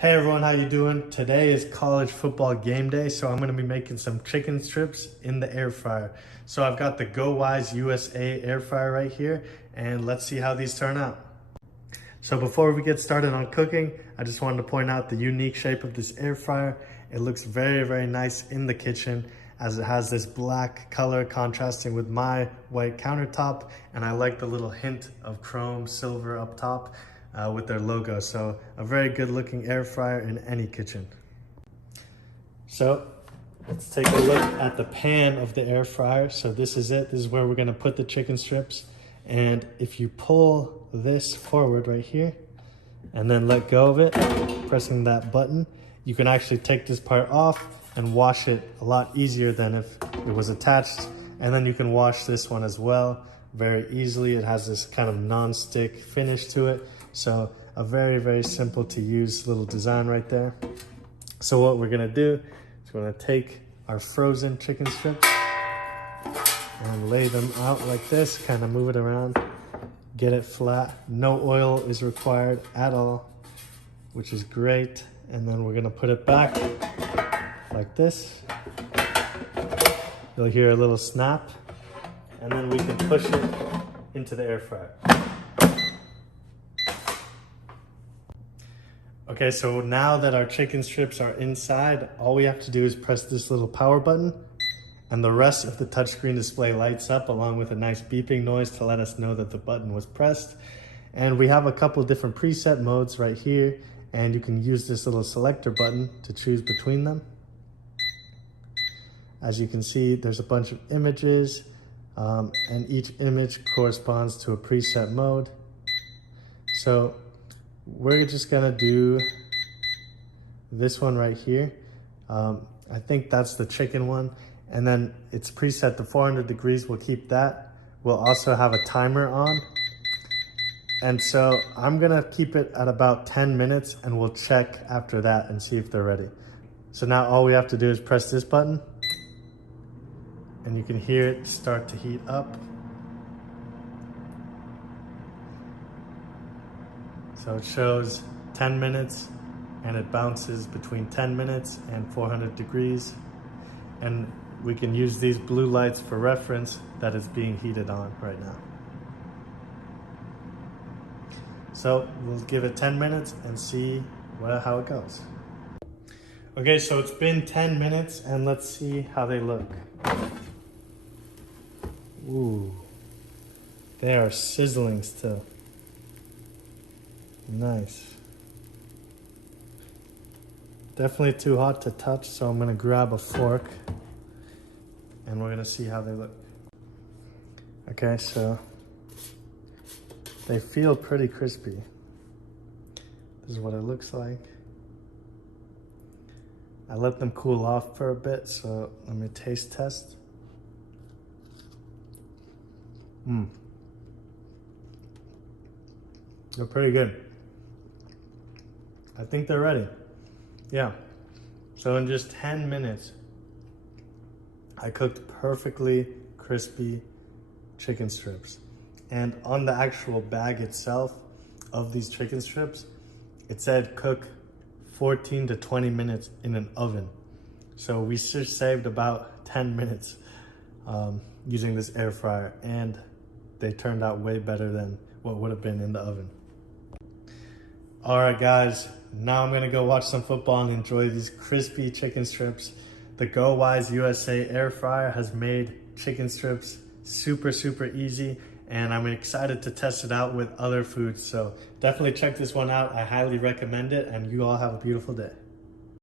Hey everyone, how you doing? Today is college football game day, so I'm gonna be making some chicken strips in the air fryer. So I've got the GoWISE USA air fryer right here, and let's see how these turn out. So before we get started on cooking, I just wanted to point out the unique shape of this air fryer. It looks very, very nice in the kitchen as it has this black color contrasting with my white countertop, and I like the little hint of chrome silver up top with their logo. So a very good looking air fryer in any kitchen. So let's take a look at the pan of the air fryer. So this is it. This is where we're gonna put the chicken strips. And if you pull this forward right here and then let go of it, pressing that button, you can actually take this part off and wash it a lot easier than if it was attached. And then you can wash this one as well very easily. It has this kind of non-stick finish to it. So a very, very simple to use little design right there. So what we're gonna do is we're gonna take our frozen chicken strips and lay them out like this, kind of move it around, get it flat. No oil is required at all, which is great. And then we're gonna put it back like this. You'll hear a little snap, and then we can push it into the air fryer. Okay, so now that our chicken strips are inside, all we have to do is press this little power button, and the rest of the touchscreen display lights up along with a nice beeping noise to let us know that the button was pressed. And we have a couple different preset modes right here, and you can use this little selector button to choose between them. As you can see, there's a bunch of images, and each image corresponds to a preset mode. So we're just gonna do this one right here. I think that's the chicken one. And then it's preset to 400 degrees, we'll keep that. We'll also have a timer on. And so I'm gonna keep it at about 10 minutes and we'll check after that and see if they're ready. So now all we have to do is press this button and you can hear it start to heat up. So it shows 10 minutes and it bounces between 10 minutes and 400 degrees. And we can use these blue lights for reference that it's being heated on right now. So we'll give it 10 minutes and see how it goes. Okay, so it's been 10 minutes and let's see how they look. Ooh, they are sizzling still. Nice. Definitely too hot to touch, so I'm gonna grab a fork and we're gonna see how they look. Okay, so they feel pretty crispy. This is what it looks like. I let them cool off for a bit, so let me taste test. They're pretty good. I think they're ready. Yeah. So in just 10 minutes, I cooked perfectly crispy chicken strips. And on the actual bag itself of these chicken strips, it said cook 14 to 20 minutes in an oven. So we just saved about 10 minutes using this air fryer, and they turned out way better than what would have been in the oven. All right, guys, now I'm gonna go watch some football and enjoy these crispy chicken strips. The GoWISE USA air fryer has made chicken strips super, super easy, and I'm excited to test it out with other foods. So definitely check this one out. I highly recommend it, and you all have a beautiful day.